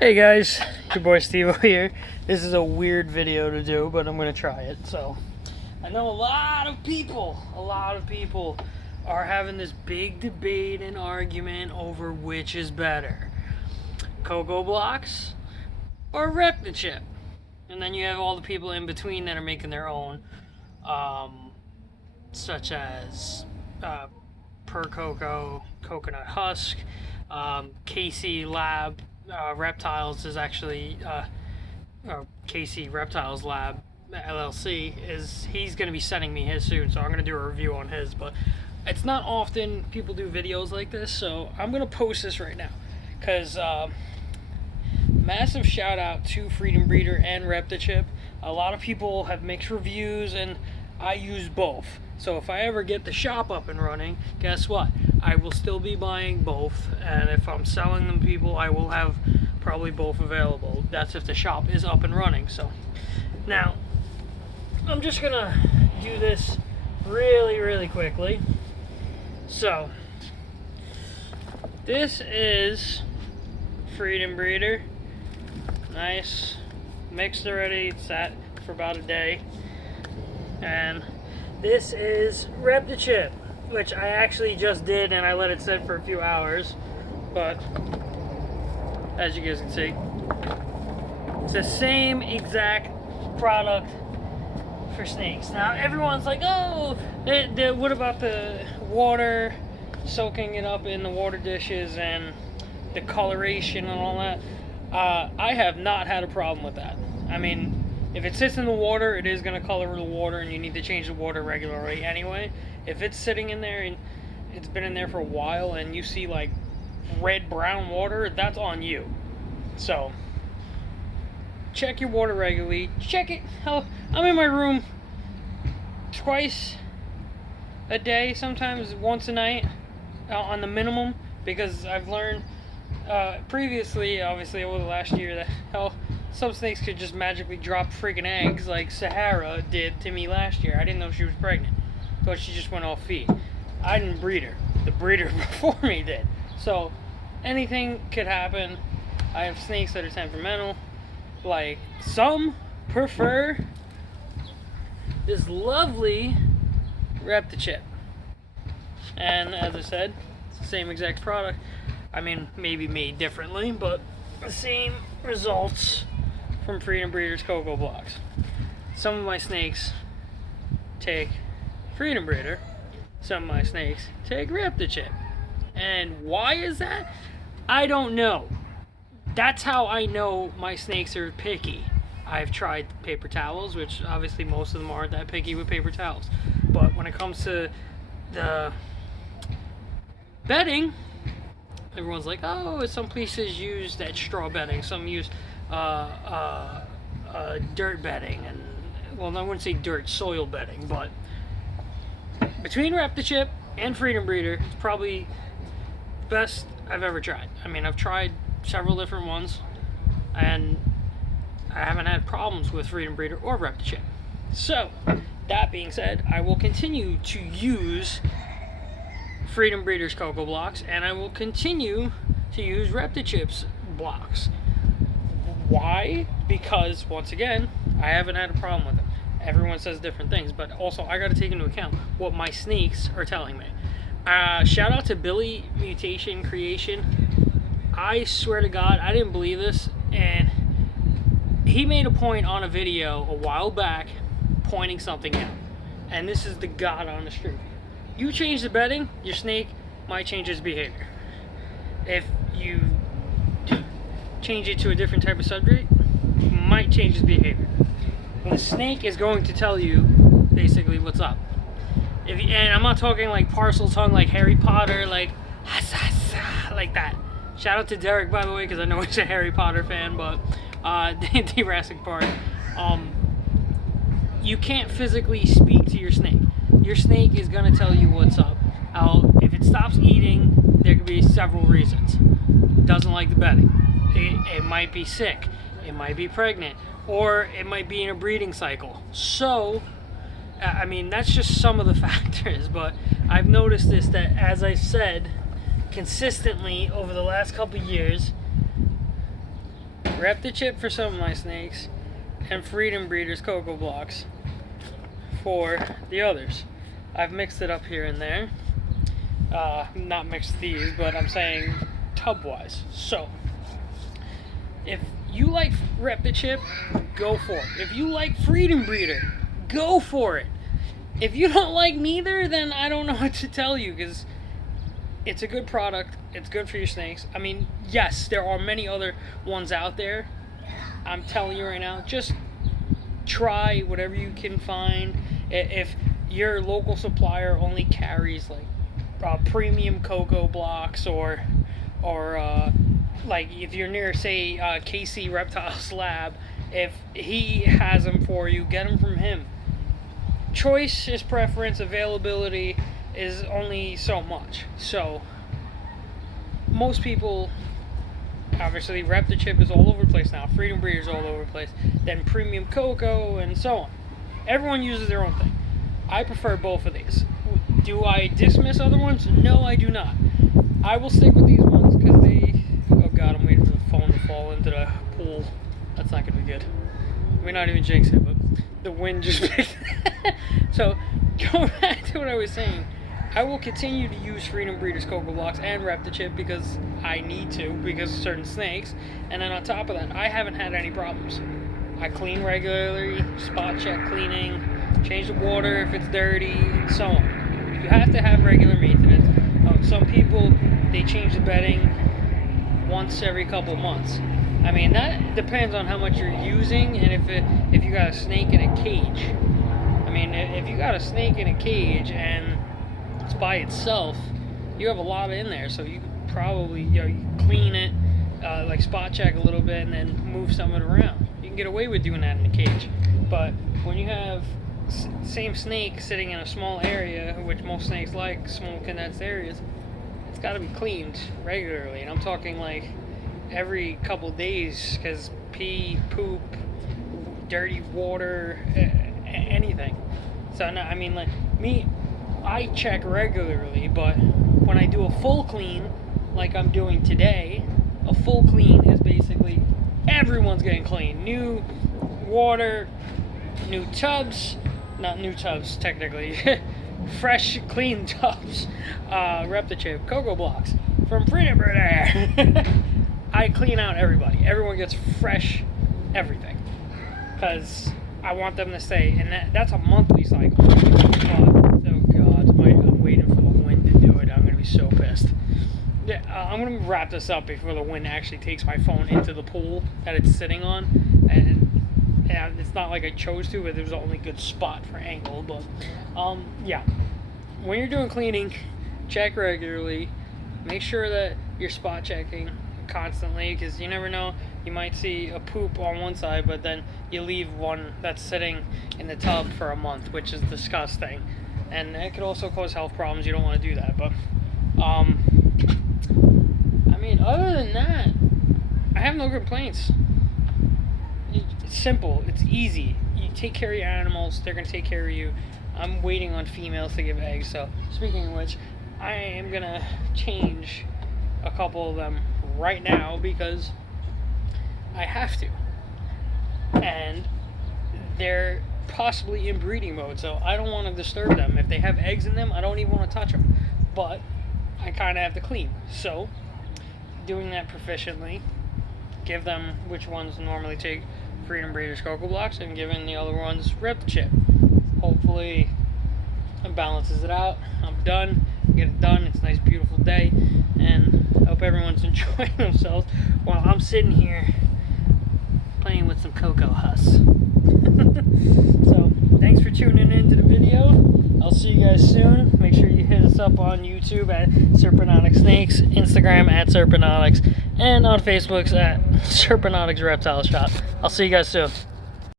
Hey guys, your boy Steve here. This is a weird video to do, but I'm gonna try it. So, I know a lot of people are having this big debate and argument over which is better, Coco blocks or ReptiChip. And then you have all the people in between that are making their own, such as Per Coco, Coconut Husk, KC Lab. Reptiles is actually KC Reptiles Lab LLC he's going to be sending me his soon, so I'm going to do a review on his. But it's not often people do videos like this, so I'm going to post this right now because massive shout out to Freedom Breeder and ReptiChip. A lot of people have mixed reviews, and I use both. So if I ever get the shop up and running, guess what? I will still be buying both, and if I'm selling them to people, I will have probably both available. That's if the shop is up and running. So now I'm just gonna do this really quickly. So this is Freedom Breeder, nice, mixed already. It's sat for about a day. And this is ReptiChip, which I actually just did, and I let it sit for a few hours. But as you guys can see, it's the same exact product for snakes. Now everyone's like, oh, what about the water, soaking it up in the water dishes and the coloration and all that? I have not had a problem with that. I mean, if it sits in the water, it is going to color the water, and you need to change the water regularly anyway. If it's sitting in there and it's been in there for a while and you see like red-brown water, that's on you. So check your water regularly. Check it. Hell, I'm in my room twice a day, sometimes once a night on the minimum, because I've learned previously, obviously over the last year, that hell, some snakes could just magically drop freaking eggs like Sahara did to me last year. I didn't know she was pregnant. Thought she just went off feed. I didn't breed her. The breeder before me did. So anything could happen. I have snakes that are temperamental. Like, some prefer this lovely ReptiChip. And as I said, it's the same exact product. I mean, maybe made differently, but the same results from Freedom Breeder's Coco blocks. Some of my snakes take Freedom Breeder, some of my snakes take ReptiChip. And why is that? I don't know. That's how I know my snakes are picky. I've tried paper towels, which obviously most of them aren't that picky with paper towels. But when it comes to the bedding, everyone's like, oh, some places use that straw bedding, some use dirt bedding, and well, I wouldn't say dirt, soil bedding, but between ReptiChip and Freedom Breeder, it's probably the best I've ever tried. I mean, I've tried several different ones, and I haven't had problems with Freedom Breeder or ReptiChip. So, that being said, I will continue to use Freedom Breeder's Coco blocks, and I will continue to use ReptiChip's blocks. Why? Because, once again, I haven't had a problem with them. Everyone says different things, but also I got to take into account what my snakes are telling me. Shout out to Billy Mutation Creation. I swear to God, I didn't believe this, and he made a point on a video a while back pointing something out. And this is the God honest truth. You change the bedding, your snake might change its behavior. If you change it to a different type of substrate, it might change its behavior. And the snake is going to tell you basically what's up. And I'm not talking like parcel tongue like Harry Potter, like that. Shout out to Derek, by the way, because I know he's a Harry Potter fan, but the Jurassic Park. You can't physically speak to your snake. Your snake is going to tell you what's up. If it stops eating, there could be several reasons. It doesn't like the bedding. It might be sick. It might be pregnant. Or it might be in a breeding cycle. So, I mean, that's just some of the factors. But I've noticed this, that as I said, consistently over the last couple of years, ReptiChip for some of my snakes, and Freedom Breeders Coco blocks for the others. I've mixed it up here and there. Not mixed these, but I'm saying tub-wise. So, if you like ReptiChip, go for it. If you like Freedom Breeder, go for it. If you don't like neither, then I don't know what to tell you, because it's a good product. It's good for your snakes. I mean, yes, there are many other ones out there. I'm telling you right now, just try whatever you can find. If your local supplier only carries like premium Coco blocks, or like if you're near, say, KC Reptiles Lab, if he has them for you, get them from him. Choice is preference, availability is only so much. So most people, obviously ReptiChip is all over the place now, Freedom Breeder is all over the place, then premium Coco and so on. Everyone uses their own thing. I prefer both of these. Do I dismiss other ones? No, I do not. I will stick with these ones because they... Oh god, I'm waiting for the phone to fall into the pool. That's not going to be good. We're not even jinxing it, but the wind just picked. So, going back to what I was saying, I will continue to use Freedom Breeders Coco blocks and ReptiChip because I need to, because of certain snakes. And then on top of that, I haven't had any problems. I clean regularly, spot check cleaning, change the water if it's dirty, and so on. You have to have regular maintenance. Some people, they change the bedding once every couple months. I mean, that depends on how much you're using and if you got a snake in a cage. I mean, if you got a snake in a cage and it's by itself, you have a lot in there, so you could probably, you clean it, like spot check a little bit, and then move some of it around. You can get away with doing that in a cage. But when you have same snake sitting in a small area, which most snakes like, small condensed areas, it's got to be cleaned regularly. And I'm talking like every couple days, because pee, poop, dirty water, anything. So no, I mean, like me, I check regularly, but when I do a full clean like I'm doing today, a full clean is basically everyone's getting clean. New water, new tubs, not new tubs technically, fresh clean tubs, ReptiChip Coco blocks from Freedom Breeder. I clean out everybody. Everyone gets fresh everything, because I want them to stay, and that's a monthly cycle. But, oh god, I'm waiting for the wind to do it. I'm gonna be so pissed. Yeah, I'm gonna wrap this up before the wind actually takes my phone into the pool that it's sitting on, and it's not like I chose to, but it was the only good spot for angle. But yeah, when you're doing cleaning, check regularly. Make sure that you're spot checking constantly, because you never know, you might see a poop on one side, but then you leave one that's sitting in the tub for a month, which is disgusting, and it could also cause health problems. You don't want to do that. But I mean, other than that, I have no complaints. It's simple, it's easy. You take care of your animals, they're gonna take care of you. I'm waiting on females to give eggs, so speaking of which, I am gonna change a couple of them right now because I have to, and they're possibly in breeding mode, so I don't want to disturb them. If they have eggs in them, I don't even want to touch them, but I kind of have to clean. So doing that proficiently, give them which ones normally take Freedom Breeders Coco blocks, and giving the other ones ReptiChip. Hopefully it balances it out. I'm done. Get it done. It's a nice beautiful day, and I hope everyone's enjoying themselves while I'm sitting here playing with some Coco husks. So thanks for tuning into the video. I'll see you guys soon. Make sure you hit us up on YouTube at Serpenotics Snakes, Instagram at Serpenotics, and on Facebook at Serpenotics Reptile Shop. I'll see you guys soon.